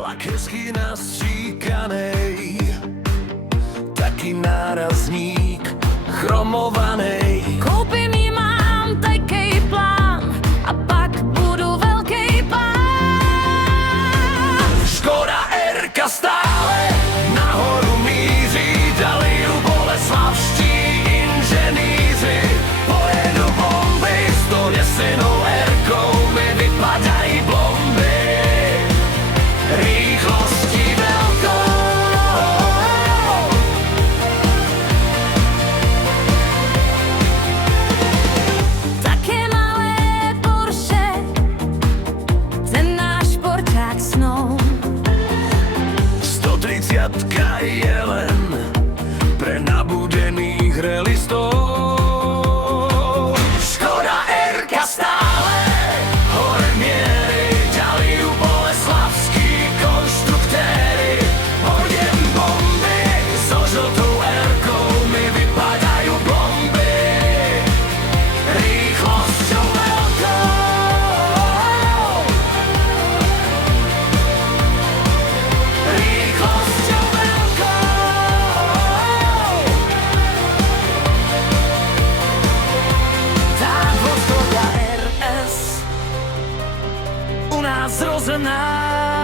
Vlak hezky nastříkanej, taký nárazník chromovanej. Koupím jí, mám taký plán a pak budu velký pán. Škoda R-ka stále nahoru míří, dali ju boleslavští inženýři. Pojedu bomby s tou děsinou R-kou, mi vypadají blomby rýchlostí veľkou. Také malé Porsche, ten náš športák snou. 130 je len pre nabudených relistov. Škoda R-ka stále hore mierí, ďali ju boleslavskí konštruktéri. Hodím bomby so žltou R-kou, mi vypadajú blomby rýchlosťou veľkou. Rýchlosťou veľkou. Tá dôstojná RS u nás zrozená.